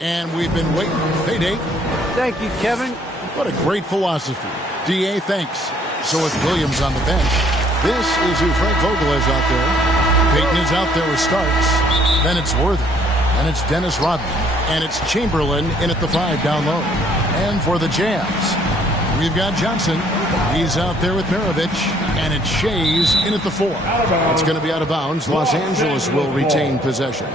And we've been waiting. Payday. Thank you, Kevin. What a great philosophy. DA, thanks. So with Williams on the bench, this is who Frank Vogel is out there. Peyton is out there with Starks. Then it's Worthy. And it's Dennis Rodman. And it's Chamberlain in at the 5 down low. And for the Jazz, we've got Johnson. He's out there with Maravich. And it's Shays in at the 4. It's going to be out of bounds. Los Angeles will retain possession.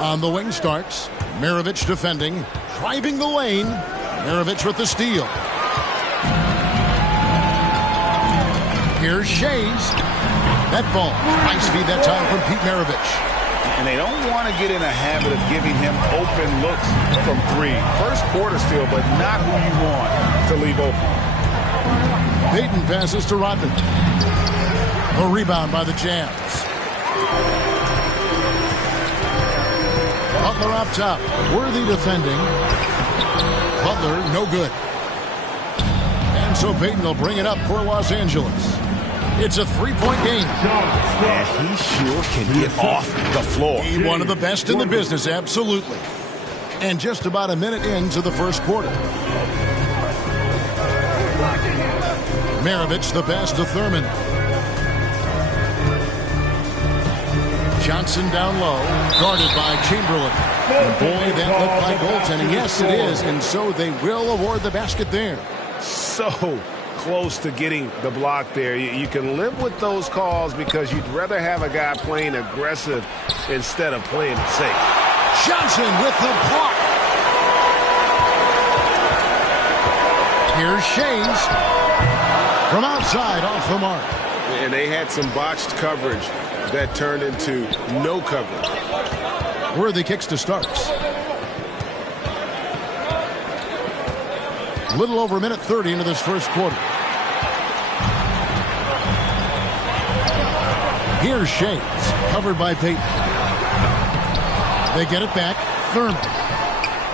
On the wing, Starks. Maravich defending. Driving the lane. Maravich with the steal. Here's Shays. That ball. Nice feed that time from Pete Maravich. And they don't want to get in a habit of giving him open looks from 3. First quarter steal, but not who you want to leave open. Peyton passes to Rodman. A rebound by the Jazz. Butler up top. Worthy defending. Butler, no good. And so Peyton will bring it up for Los Angeles. It's a 3-point game. And he sure can get off the floor. He's one of the best in the business, absolutely. And just about a minute into the first quarter. Maravich the pass to Thurman. Johnson down low, guarded by Chamberlain. And boy, that looked like goaltending. Yes, it is, and so they will award the basket there. So close to getting the block there. You can live with those calls because you'd rather have a guy playing aggressive instead of playing it safe. Johnson with the block. Here's Shays from outside off the mark. And they had some botched coverage that turned into no coverage. Worthy kicks to Starks. Little over a minute 30 into this first quarter. Here's Shays, covered by Peyton. They get it back. Thurman.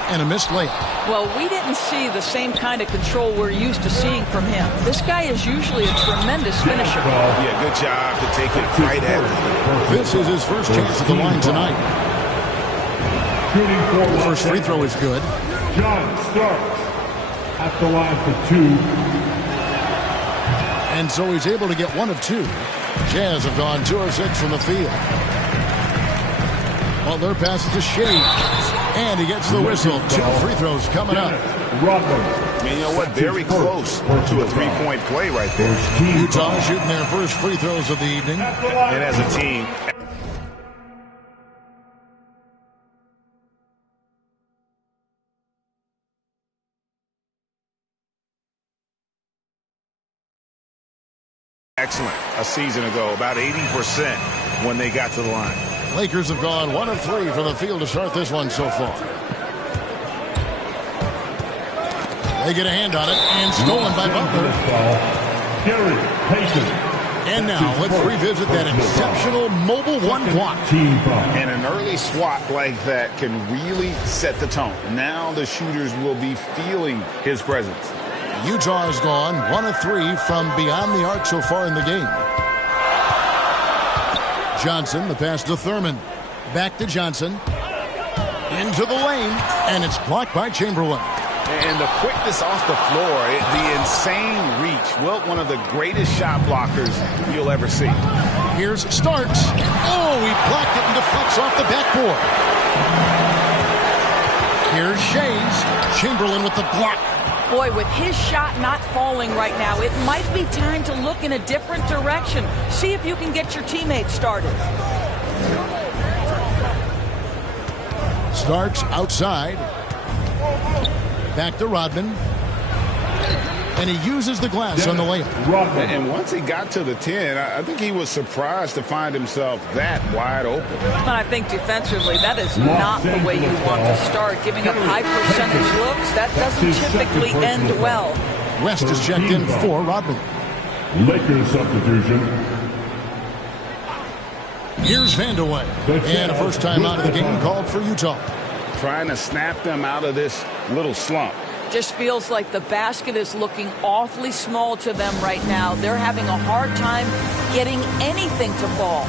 And a missed layup. Well, we didn't see the same kind of control we're used to seeing from him. This guy is usually a tremendous finisher. Yeah, good job to take it right at him. This is his first chance at the line tonight. The first free throw is good. John Starks at the line for 2. And so he's able to get 1 of 2. Jazz have gone 2 of 6 from the field. Butler passes to Shays. And he gets the whistle. 2 free throws coming up. And you know what? Very close to a 3-point play right there. Utah shooting their first free throws of the evening. And as a team, excellent a season ago, about 80% when they got to the line. Lakers have gone 1 of 3 from the field to start this one so far. They get a hand on it and stolen by Butler. And now let's revisit that exceptional mobile 1 block. And an early swat like that can really set the tone. Now the shooters will be feeling his presence. Utah has gone 1 of 3 from beyond the arc so far in the game. Johnson, the pass to Thurman. Back to Johnson. Into the lane. And it's blocked by Chamberlain. And the quickness off the floor, the insane reach. Wilt, one of the greatest shot blockers you'll ever see. Here's Starks. Oh, he blocked it and deflects off the backboard. Here's Shays. Chamberlain with the block. Boy, with his shot not falling right now, it might be time to look in a different direction. See if you can get your teammates started. Starks outside. Back to Rodman. And he uses the glass on the layup. And once he got to the 10, I think he was surprised to find himself that wide open. And I think defensively, that is not the way you want to start. Giving up high percentage looks, that doesn't typically end well. West is checked in for Rodman. Lakers substitution. Here's Vandeweghe. And a first time out of the game called for Utah. Trying to snap them out of this little slump. Just feels like the basket is looking awfully small to them right now. They're having a hard time getting anything to fall.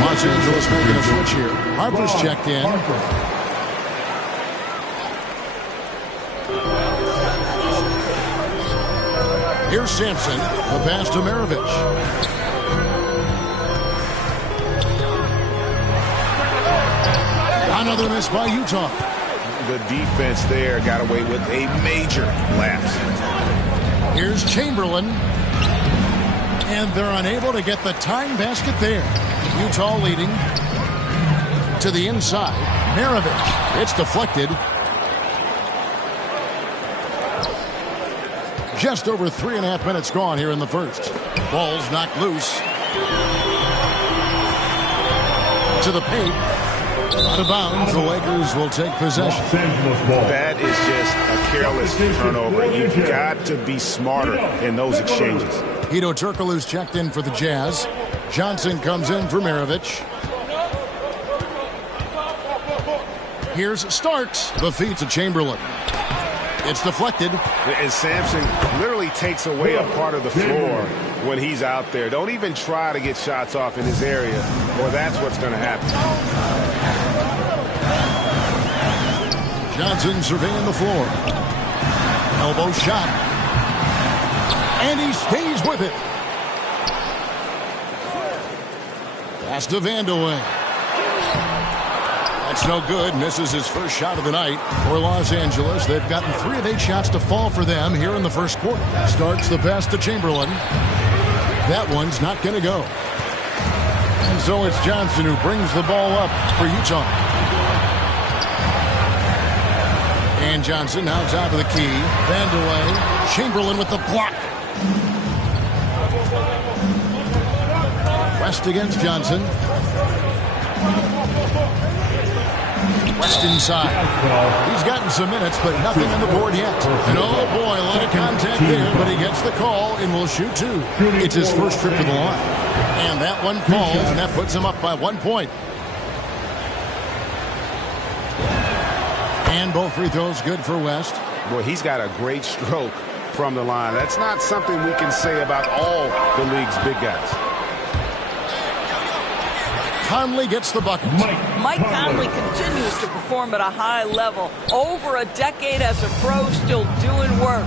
Los Angeles making a switch here. Harper's checked in. Here's Sampson. The pass to Maravich. Another miss by Utah. The defense there got away with a major lapse. Here's Chamberlain. And they're unable to get the tying basket there. Utah leading to the inside. Maravich. It's deflected. Just over 3.5 minutes gone here in the first. Ball's knocked loose. To the paint. Out of bounds. The Lakers will take possession. That is just a careless turnover. You've got to be smarter in those exchanges. Hedo Turkoglu's checked in for the Jazz. Johnson comes in for Maravich. Here's Starks. The feed to Chamberlain. It's deflected. And Sampson literally takes away a part of the floor when he's out there. Don't even try to get shots off in his area, or that's what's going to happen. Johnson surveying the floor. Elbow shot. And he stays with it. Pass to Vandeweghe. That's no good. Misses his first shot of the night for Los Angeles. They've gotten 3 of 8 shots to fall for them here in the first quarter. Starts the pass to Chamberlain. That one's not going to go. And so it's Johnson who brings the ball up for Utah. And Johnson now top of the key. Vandeweghe. Chamberlain with the block. West against Johnson. West inside. He's gotten some minutes, but nothing on the board yet. And oh boy, a lot of contact there, but he gets the call and will shoot 2. It's his first trip to the line. And that one falls, and that puts him up by 1 point. And both free throws good for West. Boy, he's got a great stroke from the line. That's not something we can say about all the league's big guys. Conley gets the bucket. Mike Conley continues to perform at a high level. Over a decade as a pro, still doing work.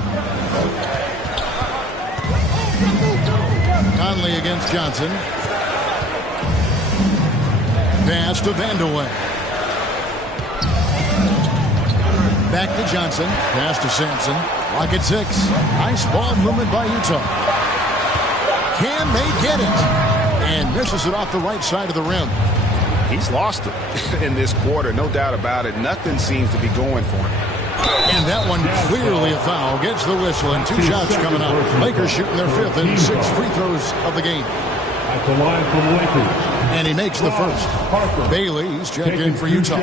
Conley against Johnson. Pass to Vandeweghe. Back to Johnson. Pass to Sampson. Lock at 6. Nice ball movement by Utah. Can they get it? And misses it off the right side of the rim. He's lost it in this quarter, no doubt about it. Nothing seems to be going for him. And that one clearly a foul. Gets the whistle and 2 shots coming up. Lakers shooting their 5th and 6 free throws of the game. At the line for the Lakers. And he makes the first. Bailey's checked in for Utah.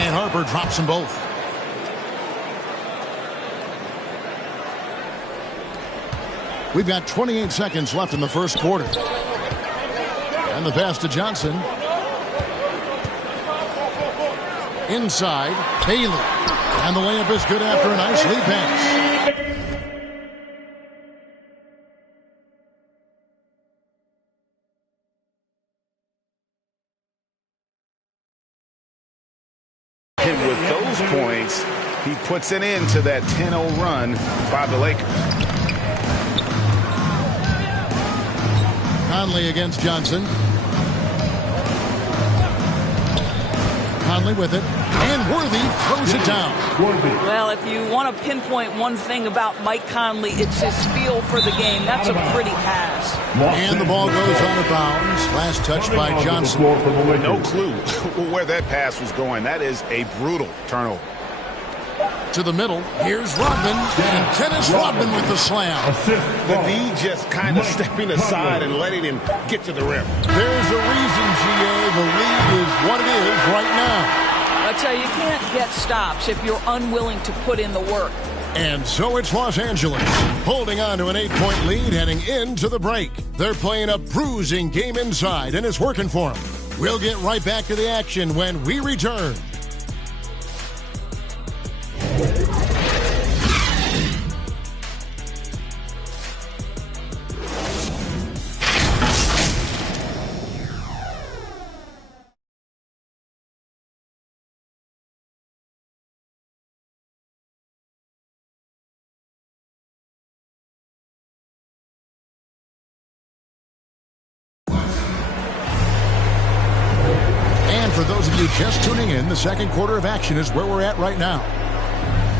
And Harper drops them both. We've got 28 seconds left in the first quarter. And the pass to Johnson. Inside, Bailey. And the layup is good after a nice lead pass. puts an end to that 10-0 run by the Lakers. Conley against Johnson. Conley with it. And Worthy throws it down. Well, if you want to pinpoint one thing about Mike Conley, it's his feel for the game. That's a pretty pass. And the ball goes out of bounds. Last touch by Johnson. No clue where that pass was going. That is a brutal turnover. To the middle. Here's Rodman. And Dennis Rodman with the slam. The D just kind of stepping aside and letting him get to the rim. There's a reason, GA. The lead is what it is right now. I tell you, you can't get stops if you're unwilling to put in the work. And so it's Los Angeles, holding on to an 8-point lead heading into the break. They're playing a bruising game inside, and it's working for them. We'll get right back to the action when we return. For those of you just tuning in, the second quarter of action is where we're at right now.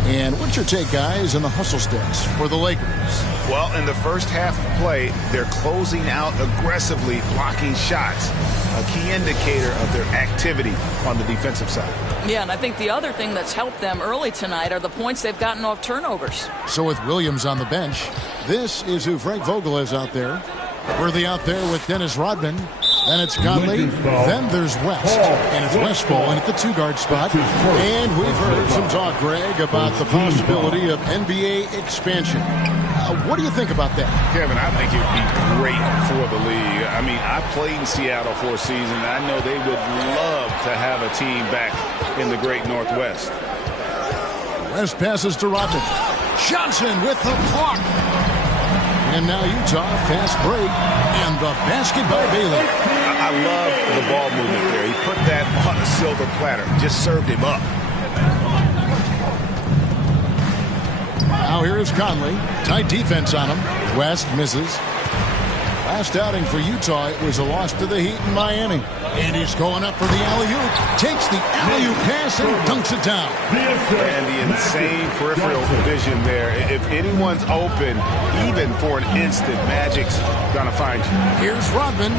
And what's your take, guys, on the hustle sticks for the Lakers? Well, in the first half of play, they're closing out aggressively, blocking shots, a key indicator of their activity on the defensive side. Yeah, and I think the other thing that's helped them early tonight are the points they've gotten off turnovers. So with Williams on the bench, this is who Frank Vogel is out there. Worthy out there with Dennis Rodman. Then it's Conley. Then there's West. And it's West ball in at the 2-guard spot. And we've heard some talk, Greg, about the possibility of NBA expansion. What do you think about that? Kevin, I think it would be great for the league. I mean, I played in Seattle for a season, and I know they would love to have a team back in the great Northwest. West passes to Rodman. Johnson with the block. And now Utah, fast break, and the basket by Bailey. I love the ball movement there. He put that on a silver platter, just served him up. Now here is Conley. Tight defense on him. West misses. Last outing for Utah, it was a loss to the Heat in Miami. And he's going up for the alley-oop. Takes the alley-oop pass and dunks it down. And the insane peripheral vision there. If anyone's open, even for an instant, Magic's going to find you. Here's Rodman.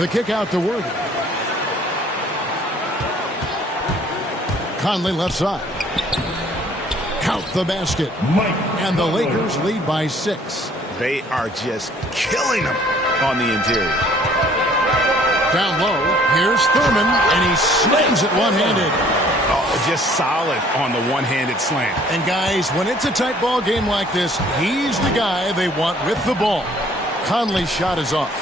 The kick out to Worthy. Conley left side. Count the basket. And the Lakers lead by 6. They are just killing them on the interior. Down low, here's Thurman, and he slams it one-handed. Oh, just solid on the one-handed slam. And guys, when it's a tight ball game like this, he's the guy they want with the ball. Conley's shot is off.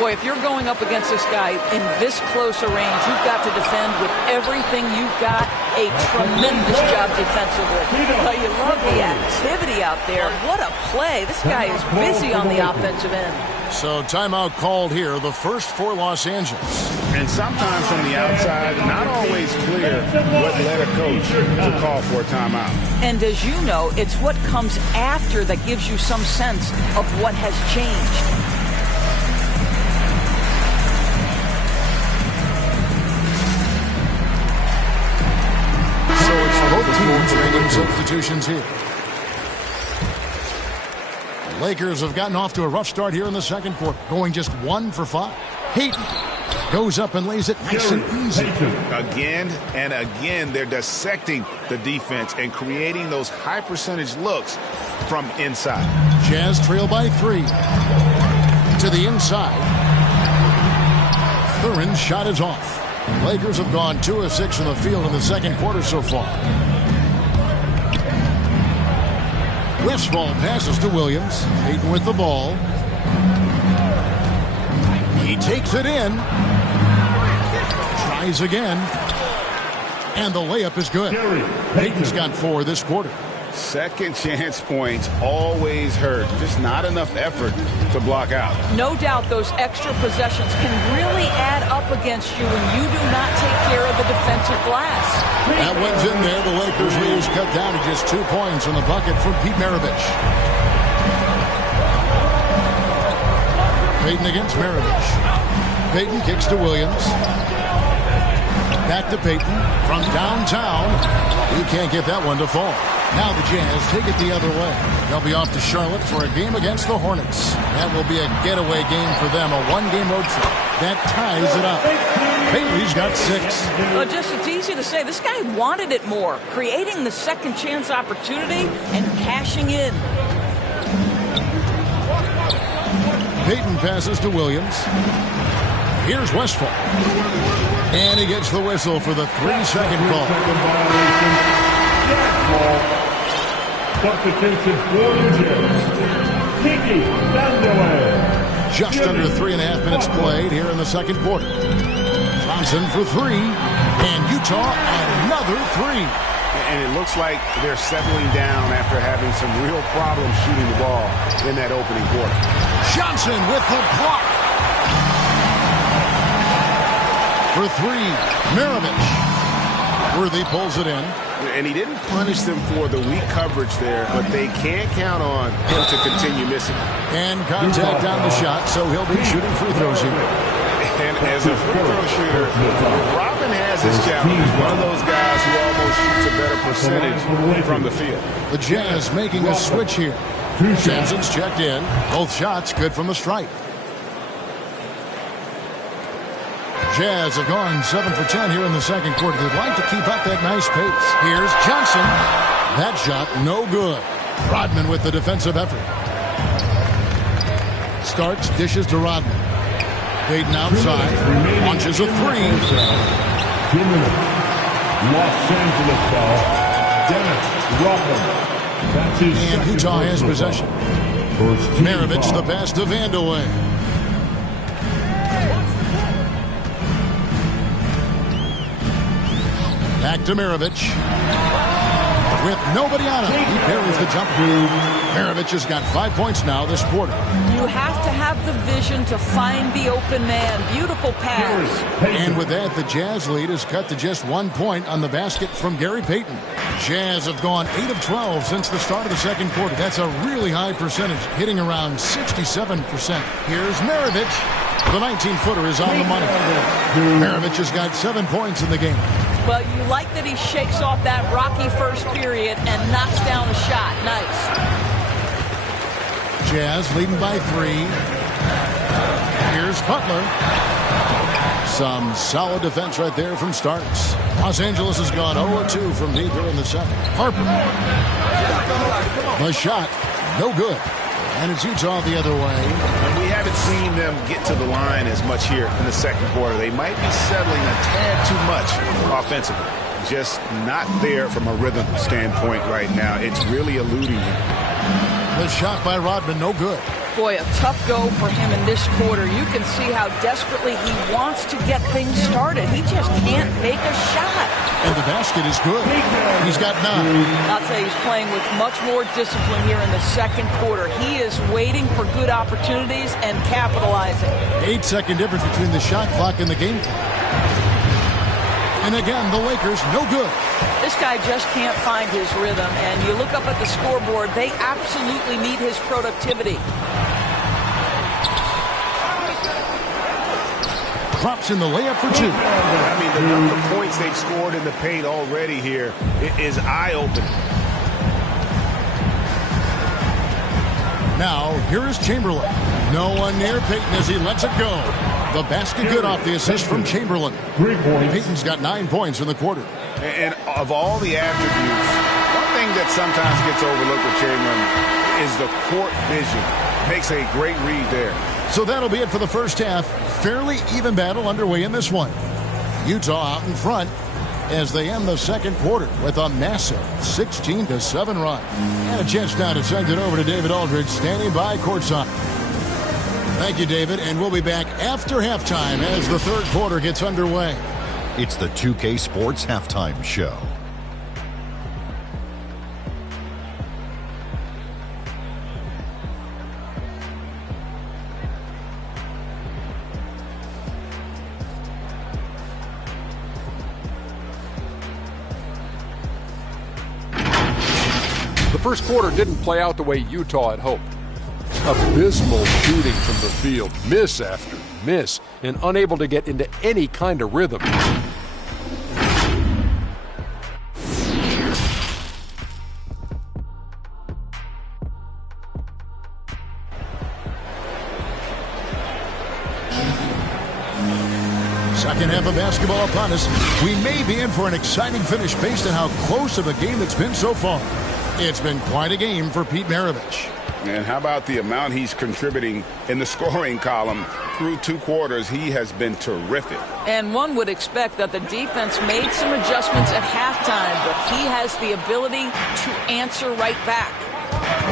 Boy, if you're going up against this guy in this close a range, you've got to defend with everything you've got. A tremendous job defensively. But you love the activity out there. What a play. This guy is busy on the offensive end. So timeout called here, the first for Los Angeles. And sometimes from the outside, not always clear what led a coach to call for a timeout. And as you know, it's what comes after that gives you some sense of what has changed. Both teams making substitutions here. The Lakers have gotten off to a rough start here in the second quarter, going just 1 for 5. Hayton goes up and lays it nice and easy. Again and again, they're dissecting the defense and creating those high-percentage looks from inside. Jazz trail by 3. To the inside. Thurin's shot is off. Lakers have gone 2 of 6 from the field in the second quarter so far. Westfall passes to Williams. Hayton with the ball. He takes it in. Tries again. And the layup is good. Hayton's got 4 this quarter. Second chance points always hurt. Just not enough effort to block out. No doubt those extra possessions can really add up against you when you do not take care of the defensive glass. That one's in there. The Lakers lead is cut down to just 2 points in the bucket from Pete Maravich. Payton against Maravich. Payton kicks to Williams. Back to Payton from downtown. He can't get that one to fall. Now the Jazz take it the other way. They'll be off to Charlotte for a game against the Hornets. That will be a getaway game for them, a one-game road trip. That ties it up. Bailey's got 6. Well, just it's easy to say. This guy wanted it more, creating the second chance opportunity and cashing in. Payton passes to Williams. Here's Westphal. And he gets the whistle for the 3-second call. Substitution for the Jazz. Kiki Vandeweghe. Just under 3.5 minutes played here in the second quarter. Johnson for 3. And Utah another 3. And it looks like they're settling down after having some real problems shooting the ball in that opening quarter. Johnson with the block. For 3, Maravich. Worthy pulls it in. And he didn't punish them for the weak coverage there, but they can't count on him to continue missing. And contact on the shot, so he'll be shooting free throws here. And as a free throw shooter, Robin has his challenge. He's one of those guys who almost shoots a better percentage from the field. The Jazz making a switch here. Sampson's checked in. Both shots good from the stripe. Jazz have gone 7 for 10 here in the second quarter. They'd like to keep up that nice pace. Here's Johnson. That shot no good. Rodman with the defensive effort. Starks, dishes to Rodman. Payton outside. Launches a 3. 2 minutes. Los Angeles foul. Dennis Rodman. That's his and Utah has possession. Maravich the pass to Vandeweghe. Back to Maravich. With nobody on him. He buries the jumper. Maravich has got 5 points now this quarter. You have to have the vision to find the open man. Beautiful pass. And with that, the Jazz lead is cut to just 1 point on the basket from Gary Payton. Jazz have gone 8 of 12 since the start of the second quarter. That's a really high percentage, hitting around 67%. Here's Maravich. The 19-footer is on the money. Maravich has got 7 points in the game. Well, you like that he shakes off that rocky first period and knocks down a shot. Nice. Jazz leading by 3. Here's Butler. Some solid defense right there from Starks. Los Angeles has gone 0-2 from deep here in the second. Harper. The shot, no good. And it's Utah the other way. And we haven't seen them get to the line as much here in the second quarter. They might be settling a tad too much offensively. Just not there from a rhythm standpoint right now. It's really eluding him. The shot by Rodman, no good. Boy, a tough go for him in this quarter. You can see how desperately he wants to get things started. He just can't make a shot. And the basket is good. He's got 9. I'll tell you, he's playing with much more discipline here in the second quarter. He is waiting for good opportunities and capitalizing. 8-second difference between the shot clock and the game clock. And again, the Lakers, no good. This guy just can't find his rhythm, and you look up at the scoreboard, they absolutely need his productivity. Drops in the layup for 2. I mean, the number of points they've scored in the paint already here is eye-opening. Now, here is Chamberlain. No one near Payton as he lets it go. The basket good off the assist from Chamberlain. 3 points. Payton's got 9 points in the quarter. And of all the attributes, one thing that sometimes gets overlooked with Chamberlain is the court vision. Makes a great read there. So that'll be it for the first half. Fairly even battle underway in this one. Utah out in front as they end the second quarter with a massive 16-7 run. And a chance now to send it over to David Aldridge, standing by courtside. Thank you, David, and we'll be back after halftime as the third quarter gets underway. It's the 2K Sports Halftime Show. first quarter didn't play out the way Utah had hoped. Abysmal shooting from the field, miss after miss, and unable to get into any kind of rhythm. Second half of basketball upon us. We may be in for an exciting finish based on how close of a game it's been so far. It's been quite a game for Pete Maravich. And how about the amount he's contributing in the scoring column? Through 2 quarters, he has been terrific. And one would expect that the defense made some adjustments at halftime, but he has the ability to answer right back.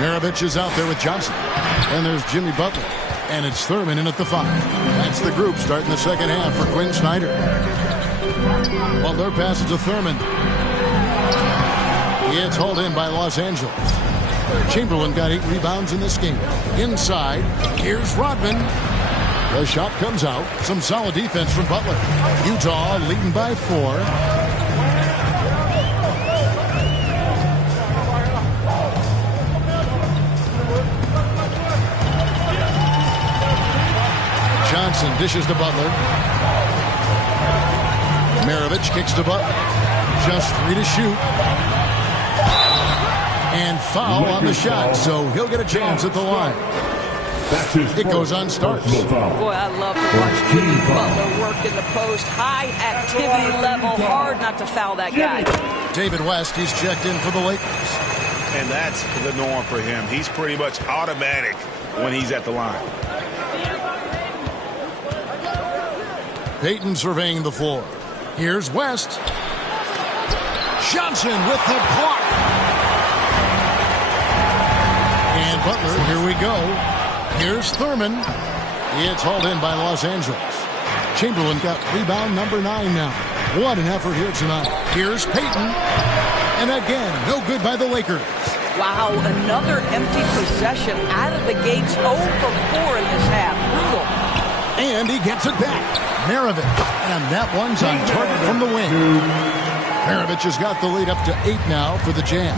Maravich is out there with Johnson. And there's Jimmy Butler. And it's Thurman in at the 5. That's the group starting the second half for Quinn Snyder. Butler passes to Thurman. It's hauled in by Los Angeles. Chamberlain got 8 rebounds in this game. Inside, here's Rodman. The shot comes out. Some solid defense from Butler. Utah leading by 4. Johnson dishes to Butler. Maravich kicks to Butler. Just 3 to shoot. And foul on the shot, so he'll get a chance at the line. It goes on starts. Boy, I love to watch Jimmy Butler work in the post. High activity level. Hard not to foul that guy. David West, he's checked in for the Lakers. And that's the norm for him. He's pretty much automatic when he's at the line. Payton surveying the floor. Here's West. Johnson with the block. And Butler, here we go. Here's Thurman. It's hauled in by Los Angeles. Chamberlain got rebound number 9 now. What an effort here tonight. Here's Payton. And again, no good by the Lakers. Wow, another empty possession out of the gates. 0 for 4 in this half. Brutal. And he gets it back. Maravich. And that one's on target from the wing. Maravich has got the lead up to 8 now for the Jazz.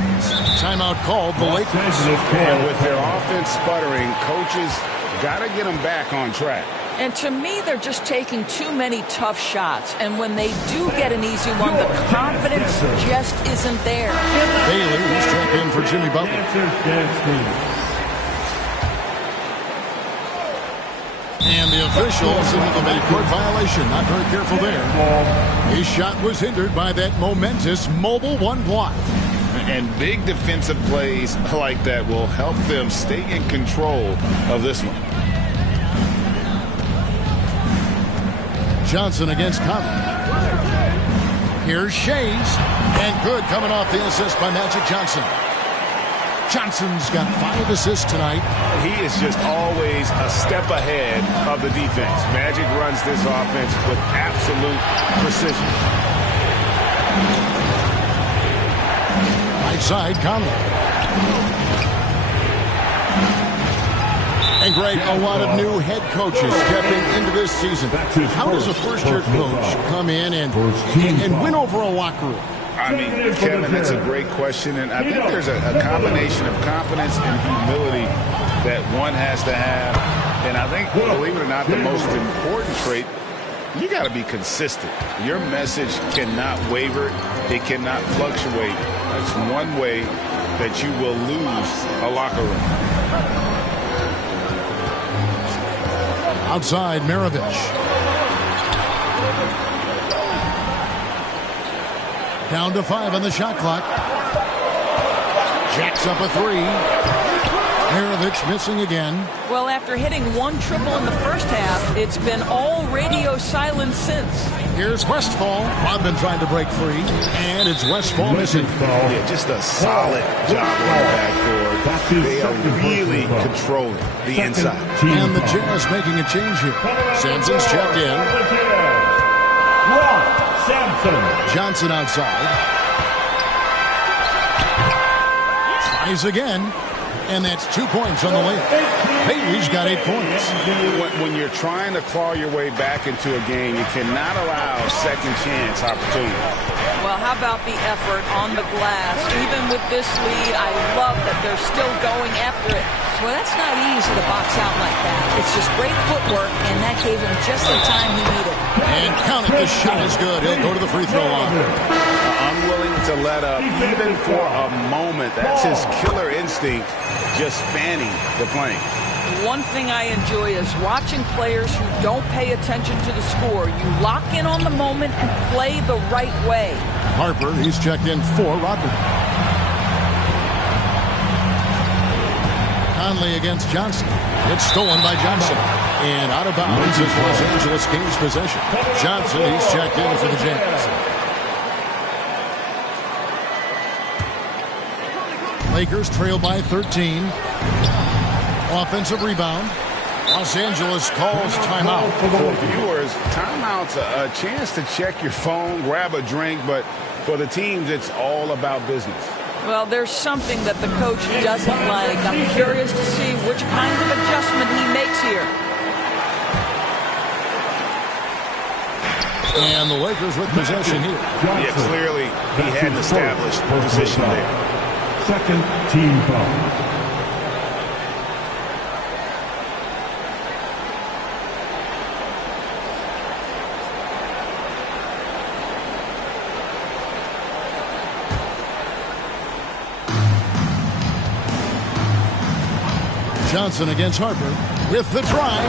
Timeout called the Lakers. And with their offense sputtering, coaches got to get them back on track. And to me, they're just taking too many tough shots. And when they do get an easy one, the confidence just isn't there. Bailey is checked in for Jimmy Butler. And the officials into the midcourt violation. Not very careful there. His shot was hindered by that momentous mobile 1 block. And big defensive plays like that will help them stay in control of this one. Johnson against Conley. Here's Shays. And good coming off the assist by Magic Johnson. Johnson's got 5 assists tonight. He is just always a step ahead of the defense. Magic runs this offense with absolute precision. Right side, Conley. And Greg, a lot of new head coaches stepping into this season. How does a first-year coach come in and win over a locker room? I mean, Kevin, that's a great question, and I think there's a combination of confidence and humility that one has to have. And I think, believe it or not, the most important trait, you got to be consistent. Your message cannot waver. It cannot fluctuate. That's one way that you will lose a locker room. Outside, Maravich. Down to 5 on the shot clock. Jacks up a 3. Maravich missing again. Well, after hitting 1 triple in the first half, it's been all radio silence since. Here's Westphal. Rodman trying to break free. And it's Westphal missing. Yeah, just a solid job on the backboard. They are really controlling the inside. And the Jazz making a change here. Sampson's checked in. Johnson outside. Tries again. And that's 2 points on the layup. Payton's got 8 points. When you're trying to claw your way back into a game, you cannot allow second chance opportunity. Well, how about the effort on the glass? Even with this lead, I love that they're still going after it. Well, that's not easy to box out like that. It's just great footwork, and that gave him just the time he needed. And count it. The shot is good. He'll go to the free throw line. Unwilling to let up, even for a moment. That's his killer instinct, just fanning the flame. One thing I enjoy is watching players who don't pay attention to the score. You lock in on the moment and play the right way. Harper, he's checked in for Rodman. Conley against Johnson. It's stolen by Johnson. And out of bounds is Los Angeles Kings possession. Johnson, he's checked in for the Jazz. Lakers trail by 13. Offensive rebound. Los Angeles calls timeout. For viewers, timeout's a chance to check your phone, grab a drink, but for the teams, it's all about business. Well, there's something that the coach doesn't like. I'm curious to see which kind of adjustment he makes here. And the Lakers with possession here. Yeah, clearly he had an established position there. Second team foul. Johnson against Harper with the drive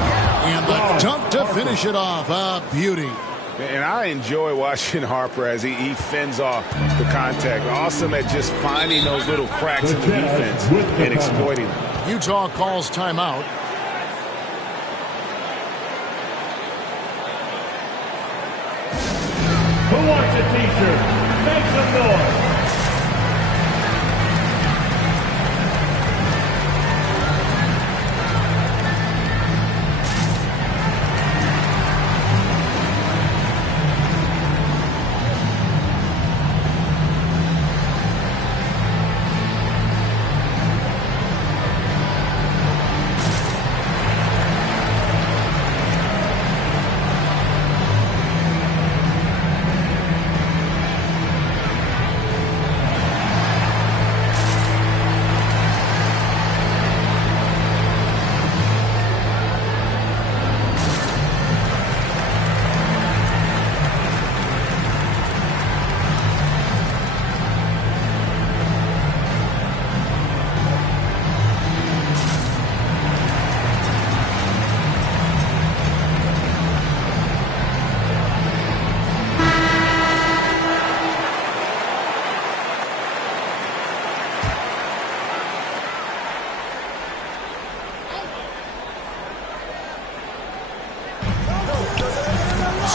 and the dunk to finish it off. A beauty. And I enjoy watching Harper as he fends off the contact. Awesome at just finding those little cracks in the defense and exploiting them. Utah calls timeout. Who wants a t-shirt? Make some noise.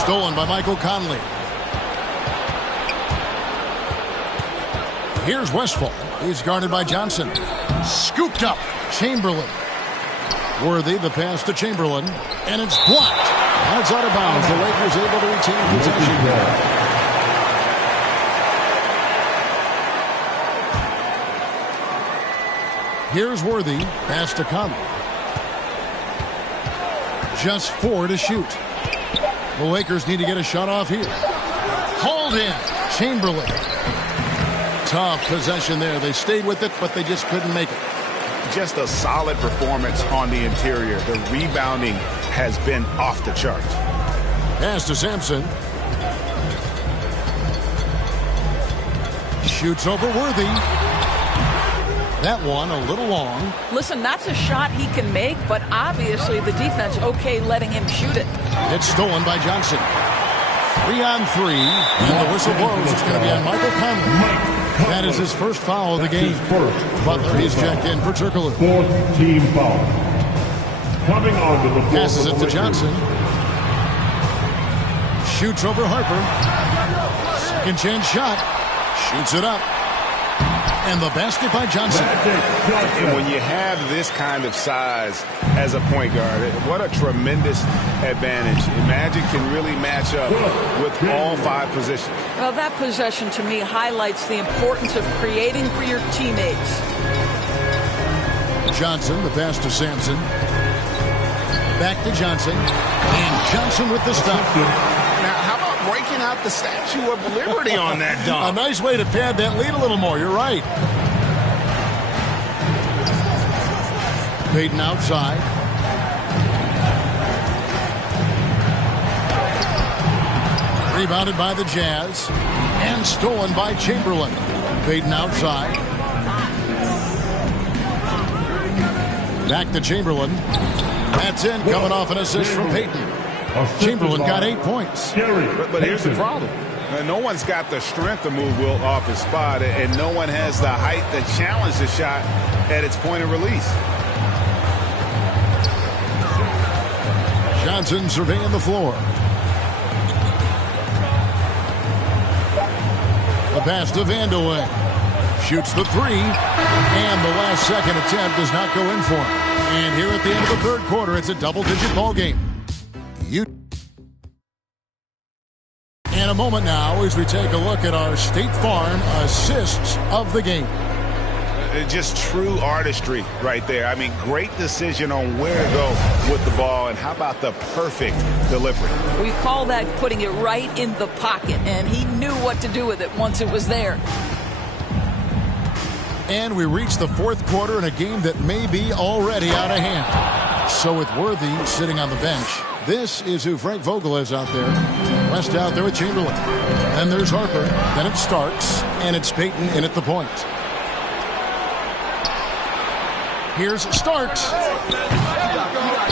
Stolen by Michael Conley. Here's Westphal. He's guarded by Johnson. Scooped up. Chamberlain. Worthy, the pass to Chamberlain. And it's blocked. That's out of bounds. The Lakers able to retain possession there. Here's Worthy. Pass to Conley. Just 4 to shoot. The Lakers need to get a shot off here. Hauled in. Chamberlain. Tough possession there. They stayed with it, but they just couldn't make it. Just a solid performance on the interior. The rebounding has been off the charts. Pass to Sampson. Shoots over Worthy. That one a little long. Listen, that's a shot he can make, but obviously the defense okay letting him shoot it. It's stolen by Johnson. 3-on-3, and the whistle blows. It's going to be on Michael Conley. That is his first foul of the game. Butler, he's checked in for Turkoglu. Fourth team foul. Coming on to the floor. Passes it to Johnson. Shoots over Harper. Second chance shot. Shoots it up. And the basket by Johnson. And when you have this kind of size as a point guard, what a tremendous advantage. Magic can really match up with all 5 positions. Well, that possession to me highlights the importance of creating for your teammates. Johnson, the pass to Sampson. Back to Johnson. And Johnson with the stop. Now, how about breaking out the Statue of Liberty on that dunk? A nice way to pad that lead a little more. You're right. Payton outside. Rebounded by the Jazz. And stolen by Chamberlain. Payton outside. Back to Chamberlain. That's in, coming off an assist from Payton. Chamberlain got 8 points. But here's the problem. No one's got the strength to move Wilt off his spot, and no one has the height to challenge the shot at its point of release. Johnson surveying the floor. The pass to Vandeweghe. Shoots the three. And the last second attempt does not go in for him. And here at the end of the third quarter, it's a double-digit ball game. In a moment now as we take a look at our State Farm assists of the game. Just true artistry right there. I mean, great decision on where to go with the ball, and how about the perfect delivery? We call that putting it right in the pocket, and he knew what to do with it once it was there. And we reach the fourth quarter in a game that may be already out of hand. So with Worthy sitting on the bench, this is who Frank Vogel is out there. West out there with Chamberlain. Then there's Harper. Then it's Starks. And it's Payton in at the point. Here's Starks.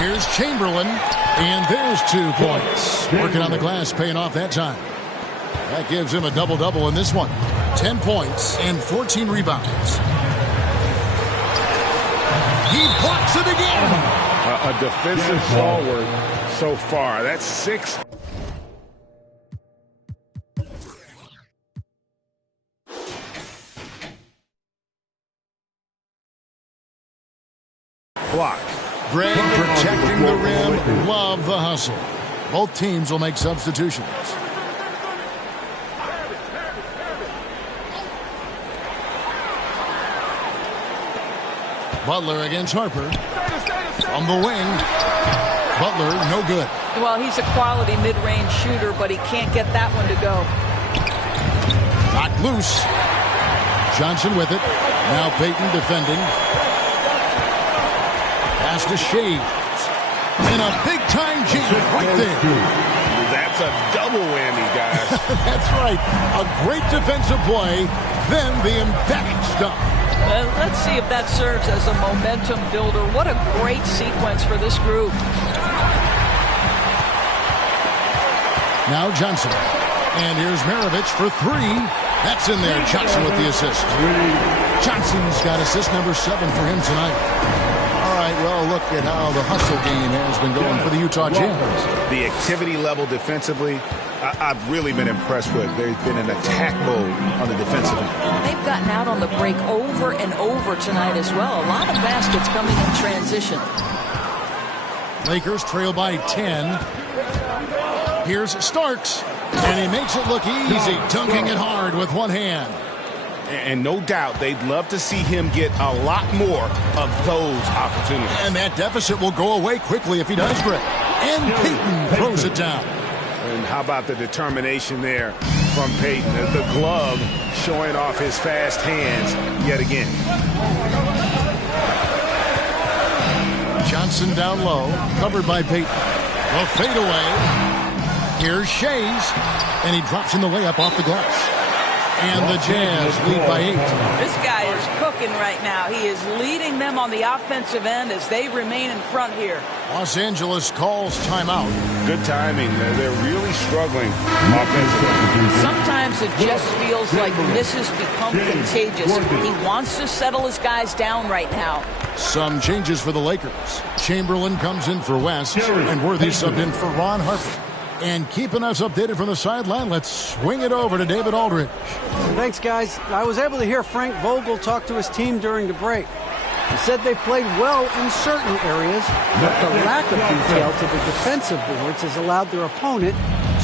Here's Chamberlain. And there's 2 points. Working on the glass, paying off that time. That gives him a double-double in this one. 10 points and 14 rebounds. He blocks it again. A defensive forward so far. That's 6. Block. Greg protecting the rim. Love the hustle. Both teams will make substitutions. Butler against Harper. On the wing. Butler, no good. Well, he's a quality mid-range shooter, but he can't get that one to go. Knocked loose. Johnson with it. Now Payton defending. Pass to Shades. And a big-time jam right there. That's a double whammy, guys. That's right. A great defensive play, then the emphatic stuff. Let's see if that serves as a momentum builder. What a great sequence for this group. Now Johnson. And here's Maravich for 3. That's in there. Johnson with the assist. Johnson's got assist number 7 for him tonight. All right, well, look at how the hustle game has been going for the Utah Jazz. The activity level defensively, I've really been impressed with. There's been an attack mode on the defensive end. They've gotten out on the break over and over tonight as well. A lot of baskets coming in transition. Lakers trail by 10. Here's Starks. And he makes it look easy, dunking it hard with one hand. And no doubt they'd love to see him get a lot more of those opportunities. And that deficit will go away quickly if he does, Greg. And Payton throws it down. And how about the determination there from Payton? The glove showing off his fast hands yet again. Johnson down low, covered by Payton. The fadeaway. Here's Shays. And he drops in the layup off the glass. And the Jazz lead by 8. This guy is cooking right now. He is leading them on the offensive end as they remain in front here. Los Angeles calls timeout. Good timing. They're really struggling offensively. Sometimes it just feels like misses become contagious. He wants to settle his guys down right now. Some changes for the Lakers. Chamberlain comes in for West, and Worthy subbed in for Ron Harper. And keeping us updated from the sideline, let's swing it over to David Aldridge. Thanks, guys. I was able to hear Frank Vogel talk to his team during the break. He said they've played well in certain areas, but the lack of detail to the defensive boards has allowed their opponent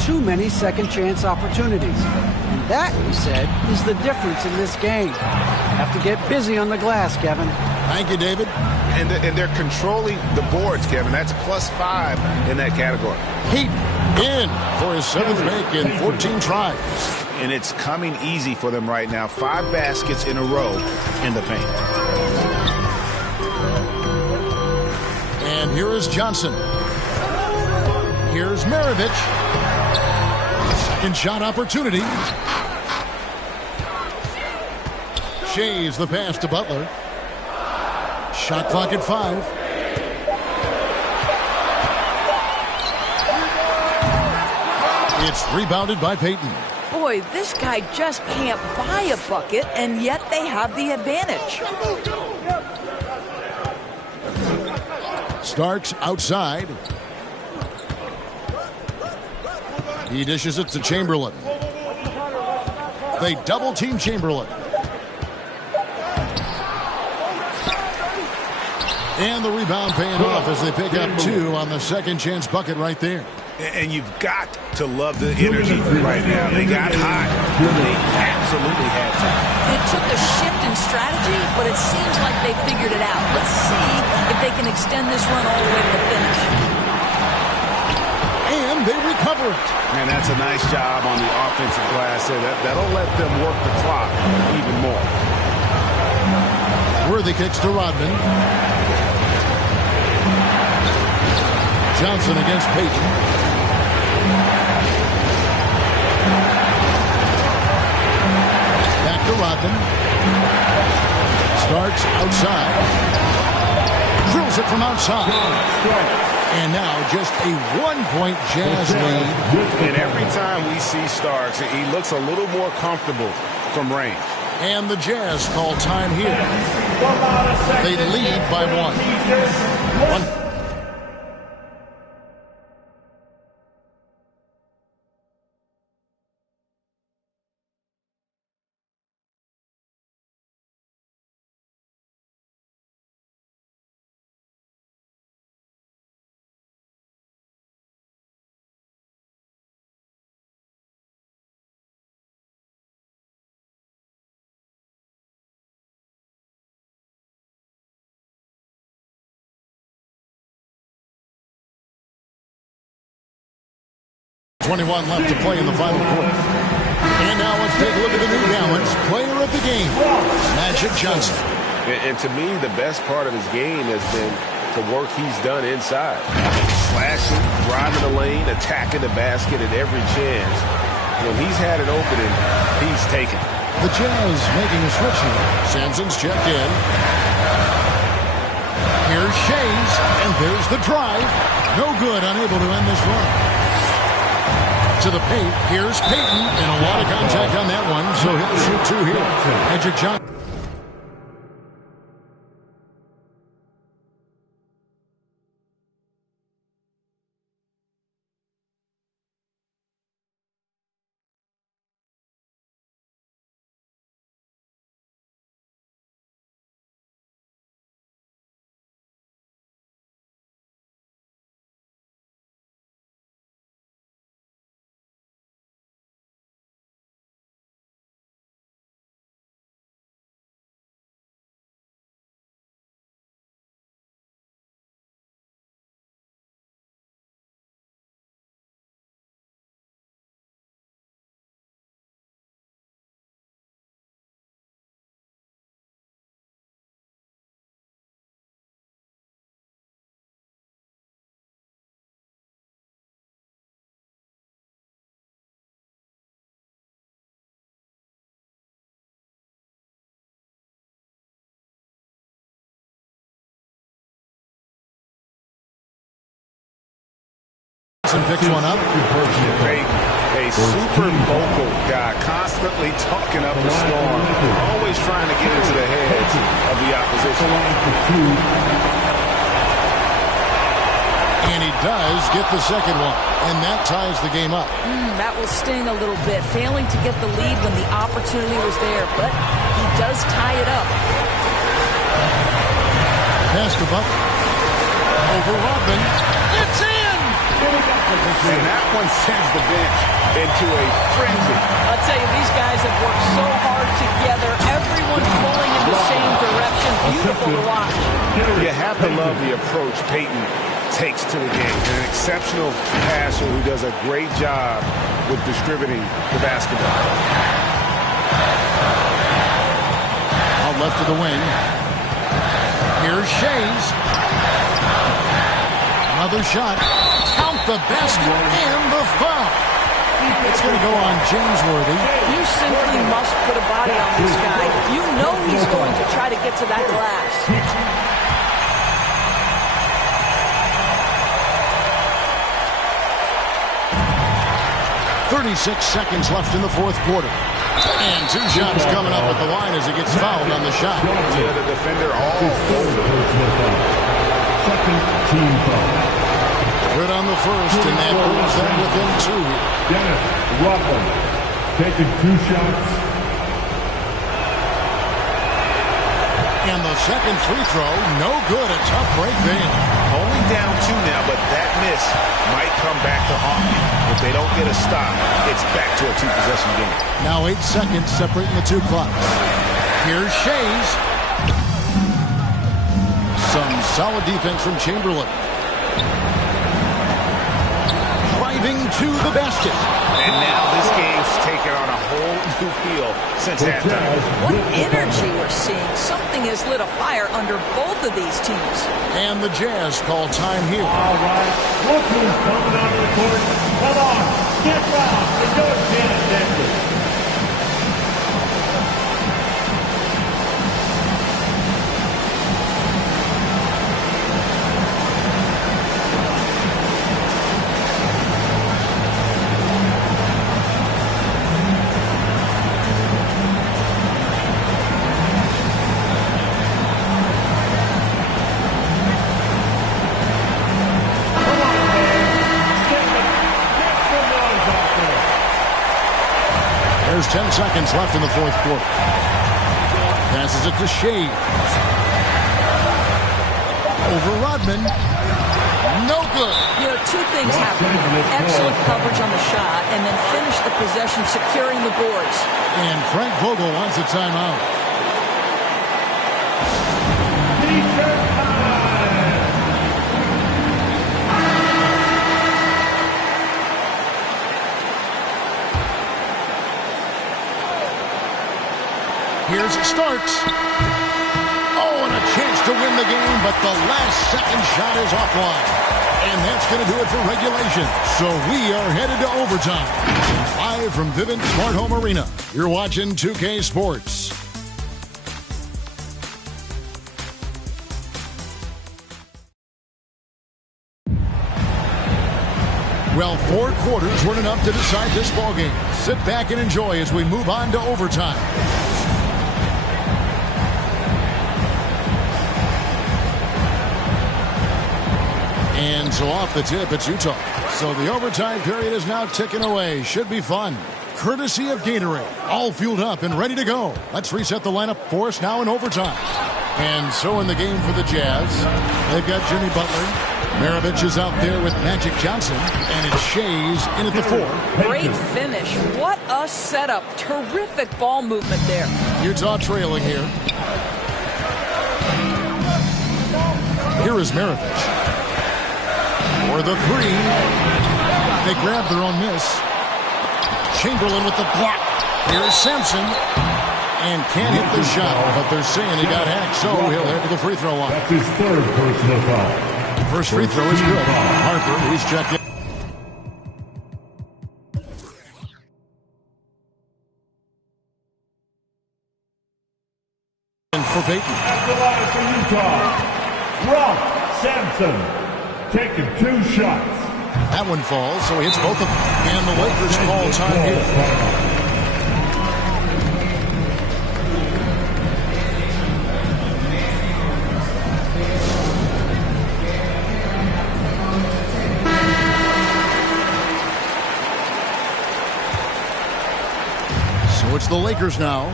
too many second-chance opportunities. And that, he said, is the difference in this game. You have to get busy on the glass, Kevin. Thank you, David. And they're controlling the boards, Kevin. That's +5 in that category. Heat in for his 7th make in 14 tries. And it's coming easy for them right now. 5 baskets in a row in the paint. And here is Johnson. Here's Maravich. Second shot opportunity. Shays the pass to Butler. Shot clock at 5. It's rebounded by Payton. Boy, this guy just can't buy a bucket, and yet they have the advantage. Starks outside. He dishes it to Chamberlain. They double-team Chamberlain. And the rebound paying off as they pick up 2 on the second chance bucket right there. And you've got to love the energy right now. They got hot. They absolutely had to. It took a shift in strategy, but it seems like they figured it out. Let's see if they can extend this run all the way to the finish. And they recover it. And that's a nice job on the offensive glass. So that'll let them work the clock even more. Worthy kicks to Rodman. Johnson against Payton. Back to Rodman. Starks outside. Drills it from outside. And now just a 1-point Jazz lead. And every time we see Starks, he looks a little more comfortable from range. And the Jazz call time here. They lead by 1. .21 left to play in the final quarter. And now let's take a look at the New Balance player of the game, Magic Johnson. And to me, the best part of his game has been the work he's done inside. Slashing, driving the lane, attacking the basket at every chance. When he's had an opening, he's taken it. The Jazz making a switch here. Sampson's checked in. Here's Shays, and there's the drive. No good, unable to end this run. To the paint. Here's Payton, and a lot of contact on that one, so he'll shoot 2 here. Magic Johnson. Picks one up. A super vocal guy, constantly talking up a storm, always trying to get into the heads of the opposition. And he does get the second one, and that ties the game up. That will sting a little bit, failing to get the lead when the opportunity was there, but he does tie it up. Pass to Buck. Over Rodman. It's in! And that one sends the bench into a frenzy. I'll tell you, these guys have worked so hard together. Everyone pulling in the same direction. Beautiful beautiful to watch. You have to love the approach Peyton takes to the game. An exceptional passer who does a great job with distributing the basketball. Out left to the wing. Here's Shays. Another shot. Count the basket and the foul. It's going to go on James Worthy. You simply must put a body on this guy. You know he's going to try to get to that glass. 36 seconds left in the fourth quarter. And 2 shots coming up at the line as he gets fouled on the shot. Yeah, the defender all over. Second team foul. Good on the first, and that moves them within 2 here. Dennis Rodman taking 2 shots. And the second free throw, no good. A tough break there. Only down 2 now, but that miss might come back to haunt them. If they don't get a stop, it's back to a 2-possession game. Now 8 seconds separating the 2 clocks. Here's Shays. Some solid defense from Chamberlain. Driving to the basket. And now this game's taken on a whole new feel since halftime. What energy we're seeing. Something has lit a fire under both of these teams. And the Jazz call time here. All right. Look who's coming onto the court. Come on. Get down. The good Dennis. There's 10 seconds left in the fourth quarter. Passes it to Shays. Over Rodman. No good. You know, 2 things happen. Excellent coverage on the shot, and then finish the possession securing the boards. And Frank Vogel wants a timeout. Here's Starks. Oh, and a chance to win the game, but the last second shot is offline. And that's going to do it for regulation. So we are headed to overtime. Live from Vivint Smart Home Arena, you're watching 2K Sports. Well, 4 quarters weren't enough to decide this ballgame. Sit back and enjoy as we move on to overtime. And so off the tip, it's Utah. So the overtime period is now ticking away. Should be fun. Courtesy of Gatorade. All fueled up and ready to go. Let's reset the lineup for us now in overtime. And so in the game for the Jazz, they've got Jimmy Butler. Maravich is out there with Magic Johnson. And it's Shays in at the 4. Great finish. What a setup. Terrific ball movement there. Utah trailing here. Here is Maravich. For the 3. They grab their own miss. Chamberlain with the block. Here's Sampson. And can't hit the shot, but they're saying he got hacked, so he'll head to the free throw line. That's his 3rd personal foul. First free throw is good. Harper, he's checked in. For Peyton. At the line for Utah, Ralph Sampson taking 2 shots. That one falls, so he hits both of them. And the Lakers call time here. So it's the Lakers now.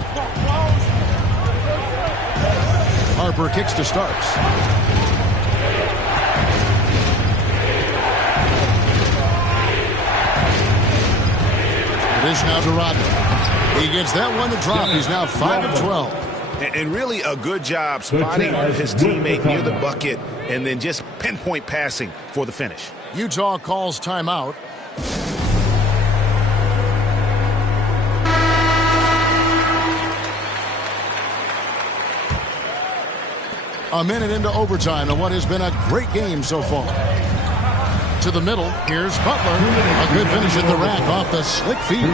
Harper kicks to Starks. It is now to Rodman. He gets that one to drop. He's now 5 of 12. And really a good job spotting his teammate near the bucket and then just pinpoint passing for the finish. Utah calls timeout. A minute into overtime and what has been a great game so far. To the middle, here's Butler. A good finish at the rack off the slick feed.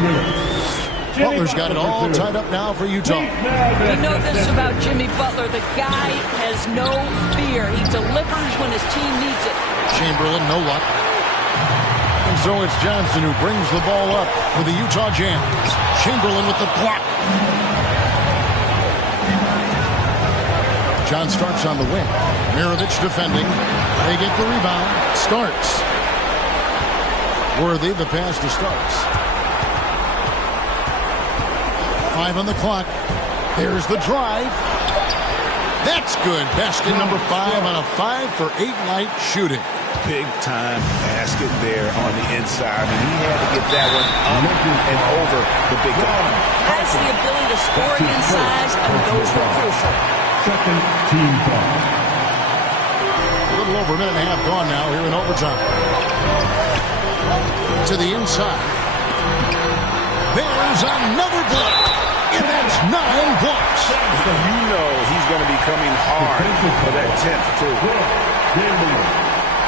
Butler's got it all tied up now for Utah. You know this about Jimmy Butler. The guy has no fear. He delivers when his team needs it. Chamberlain, no luck. And so it's Johnson who brings the ball up for the Utah Jazz. Chamberlain with the block. John Starks on the wing. Mirovic defending. They get the rebound. Starks. Worthy, the pass to Starks. 5 on the clock. There's the drive. That's good. Basket number 5 on a 5-for-8 night shooting. Big time basket there on the inside. And he had to get that one up and over the big guy. Has the ability to score against size, and those were crucial. Second team foul. A little over a minute and a half gone now here in overtime. To the inside. There's another block. And that's 9 blocks. You know he's going to be coming hard for that 10th, too.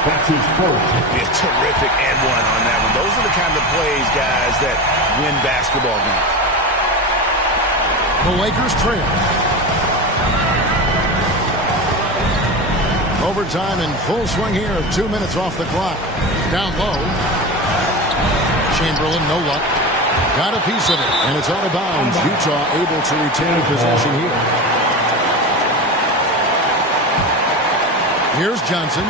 That's his first. Be a terrific and one on that one. Those are the kind of plays, guys, that win basketball games. The Lakers trail. Overtime in full swing here. 2 minutes off the clock. Down low. Chamberlain, no luck. Got a piece of it, and it's out of bounds. Utah able to retain possession here. Here's Johnson.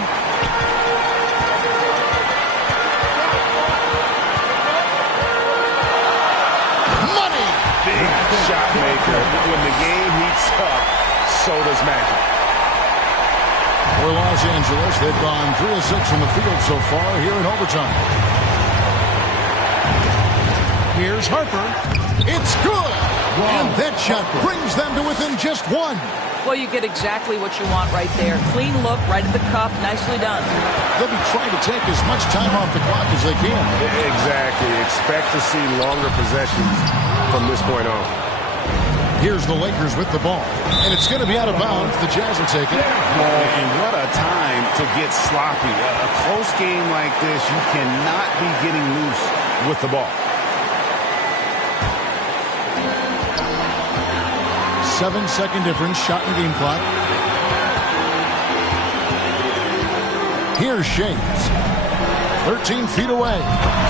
Money! Big shot maker. When the game heats up, so does magic. For Los Angeles, they've gone 3 of 6 from the field so far here in overtime. Here's Harper. It's good! And that shot brings them to within just 1. Well, you get exactly what you want right there. Clean look, right at the cup, nicely done. They'll be trying to take as much time off the clock as they can. Exactly. Expect to see longer possessions from this point on. Here's the Lakers with the ball. And it's going to be out of bounds. The Jazz will take it. And what a time to get sloppy. A close game like this, you cannot be getting loose with the ball. 7-second difference, shot and game clock. Here's Shades. 13 feet away.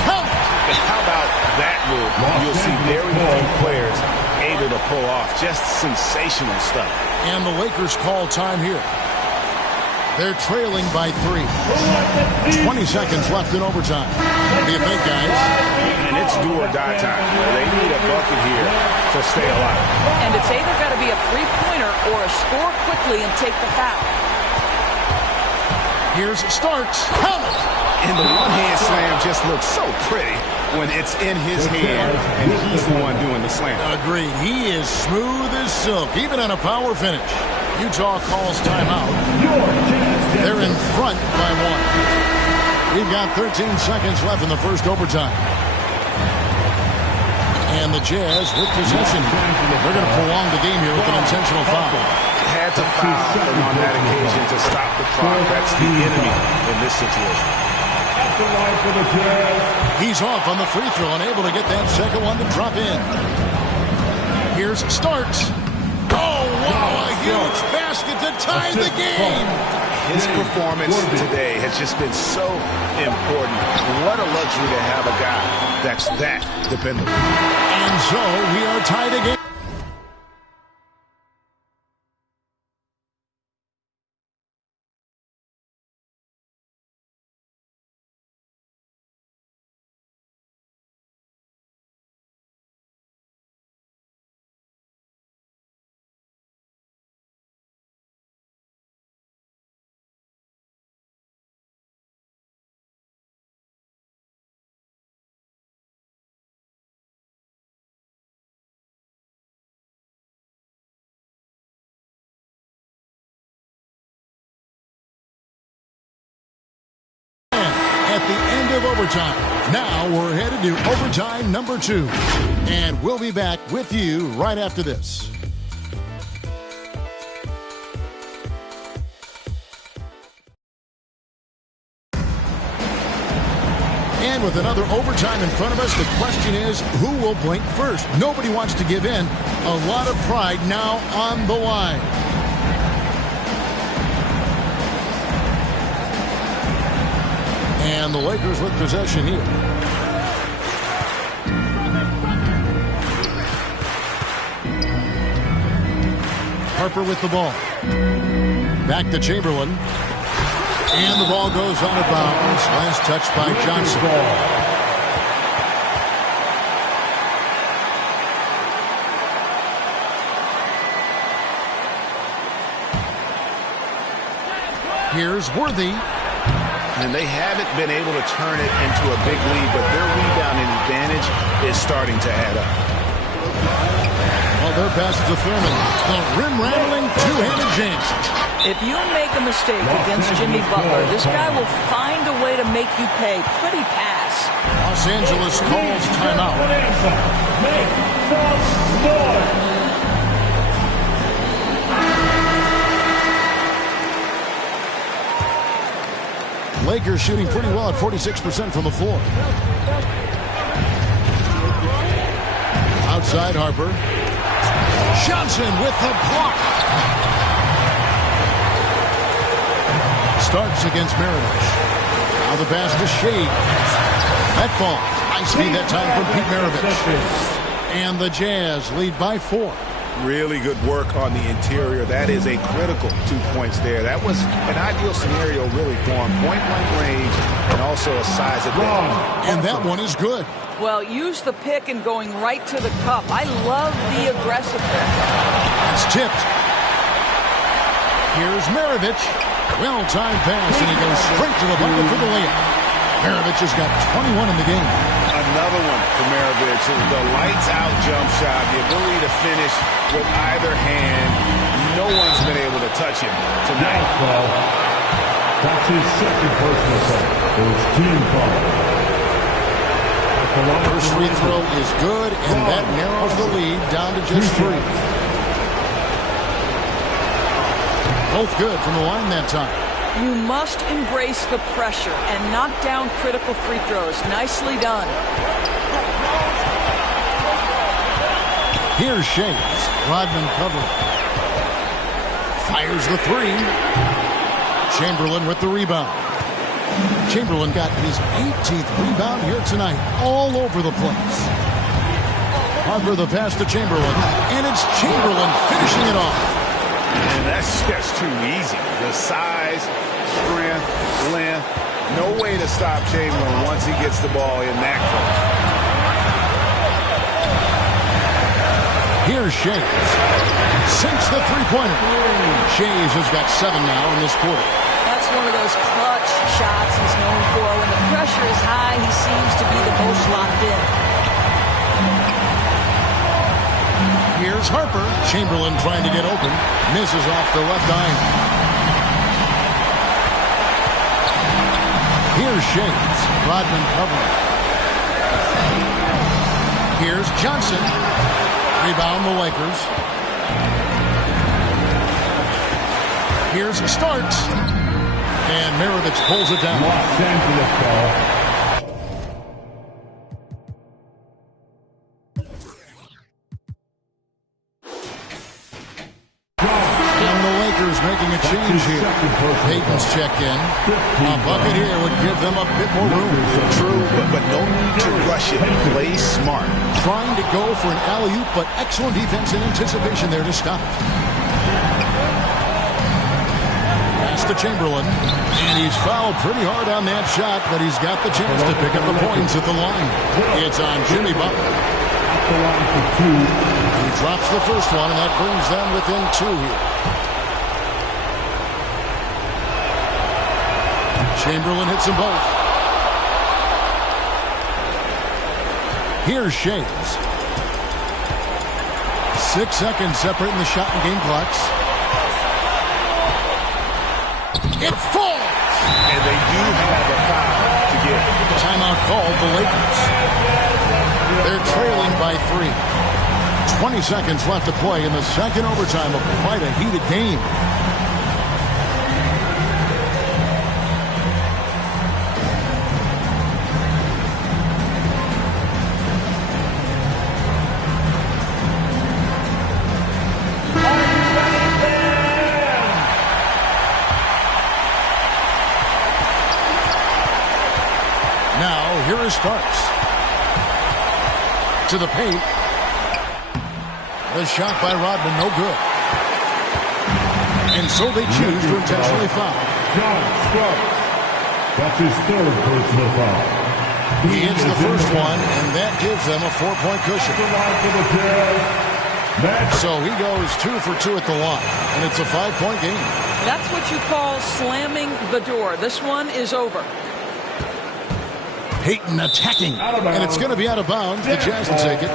Count! And how about that move? You'll see very few players able to pull off. Just sensational stuff. And the Lakers call time here. They're trailing by 3. 20 seconds left in overtime. What do you think, guys? And it's do or die time. They need a bucket here to stay alive. And it's either got to be a three-pointer or a score quickly and take the foul. Here's Starks. Count it! And the one-hand slam just looks so pretty when it's in his hand and he's the one doing the slam. Agreed. He is smooth as silk, even on a power finish. Utah calls timeout. They're in front by 1. We've got 13 seconds left in the first overtime. And the Jazz with possession. They're going to prolong the game here with an intentional foul. Had to foul and on that occasion to stop the clock. That's the enemy in this situation. He's off on the free throw and able to get that second one to drop in. Here's Starks. Oh, wow, a huge basket to tie the game. His performance today has just been so important. What a luxury to have a guy that's that dependable. And so we are tied again. overtime. Now we're headed to overtime number 2. And we'll be back with you right after this. And with another overtime in front of us, the question is, who will blink first? Nobody wants to give in. A lot of pride now on the line. And the Lakers with possession here. Harper with the ball. Back to Chamberlain. And the ball goes out of bounds. Last touch by Johnson. Here's Worthy. And they haven't been able to turn it into a big lead, but their rebounding advantage is starting to add up. Well, their pass to Thurman. The rim-rattling two-handed jam. If you make a mistake against Jimmy Butler, this guy will find a way to make you pay. Pretty pass. Los Angeles calls timeout. Make some noise. Lakers shooting pretty well at 46% from the floor. Outside Harper. Johnson with the block. Starts against Maravich. Now the pass to Shea. That ball. High speed that time from Pete Maravich. And the Jazz lead by 4. Really good work on the interior. That is a critical 2 points there. That was an ideal scenario really for him. Point-blank range and also a size advantage. And that one is good. Well, use the pick and going right to the cup. I love the aggressiveness. It's tipped. Here's Maravich. Well-timed pass, and he goes straight to the bucket for the layup. Maravich has got 21 in the game. Another one for Maravich. The lights-out jump shot, the ability to finish with either hand. No one's been able to touch him tonight. That's his second personal foul. It's team foul. First free throw is good, and that narrows the lead down to just 3. Both good from the line that time. You must embrace the pressure and knock down critical free throws. Nicely done. Here's Shays. Rodman covering. Fires the 3. Chamberlain with the rebound. Chamberlain got his 18th rebound here tonight. All over the place. Harper the pass to Chamberlain. And it's Chamberlain finishing it off. And that's just too easy. The size, strength, length. No way to stop Chamberlain once he gets the ball in that close. Here's Shays. Sinks the three-pointer. Shays has got 7 now in this quarter. That's one of those clutch shots he's known for. When the pressure is high, he seems to be the most locked in. Here's Harper. Chamberlain trying to get open. Misses off the left iron. Here's Shays. Rodman covering. Here's Johnson. Rebound the Lakers. Here's Starks. And Maravich pulls it down. Los Angeles foul. Making a change here. Payton's checked in. A bucket here would give them a bit more room. True, but no need to rush it. Play smart. Trying to go for an alley-oop, but excellent defense in anticipation there to stop. Pass to Chamberlain. And he's fouled pretty hard on that shot, but he's got the chance to pick up the points at the line. It's on Jimmy Butler. He drops the first one, and that brings them within 2 here. Chamberlain hits them both. Here's Shays. 6 seconds separating the shot and game clocks. It falls! And they do have a foul to give. Timeout called the Lakers. They're trailing by 3. 20 seconds left to play in the second overtime of quite a heated game. Here is Starks. To the paint. The shot by Rodman, no good. And so they choose to intentionally foul. John Starks. That's his third personal foul. He hits the first one, and that gives them a 4-point cushion. So he goes 2 for 2 at the line, and it's a 5-point game. That's what you call slamming the door. This one is over. Payton attacking, and it's going to be out of bounds. The Jazz will take it.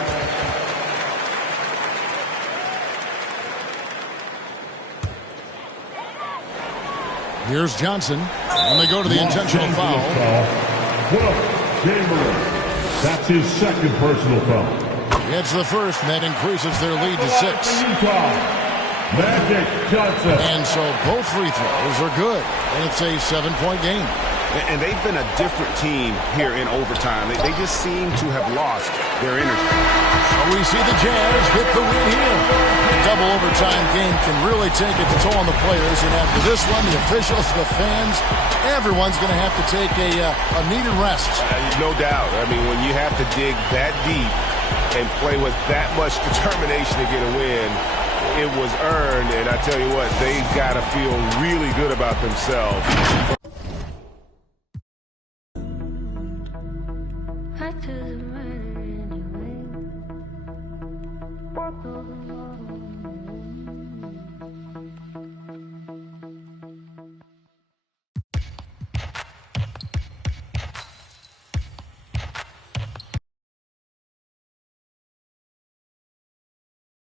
Here's Johnson, and they go to the intentional foul. That's his second personal foul. It's the first, and that increases their lead to 6. Magic Johnson. And so both free throws are good, and it's a 7-point game. And they've been a different team here in overtime. They just seem to have lost their energy. So we see the Jazz get the win here. A double overtime game can really take its toll on the players. And after this one, the officials, the fans, everyone's going to have to take a needed rest. No doubt. I mean, when you have to dig that deep and play with that much determination to get a win, it was earned. And I tell you what, they got to feel really good about themselves.